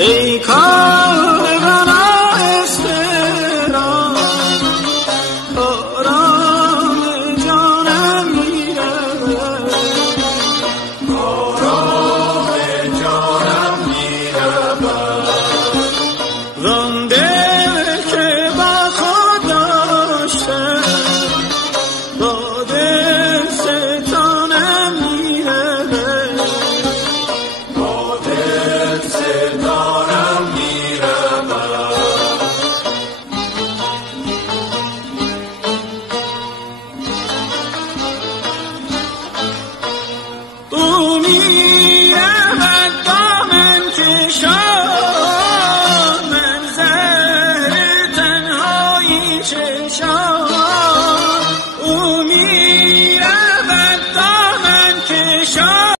ای کاروان استرام آرام جانم میرود، آرام جانم میرود. زان دل که با خود داشتم با دل ستانم میرود، با دل ستانم میرود. او میرود با من که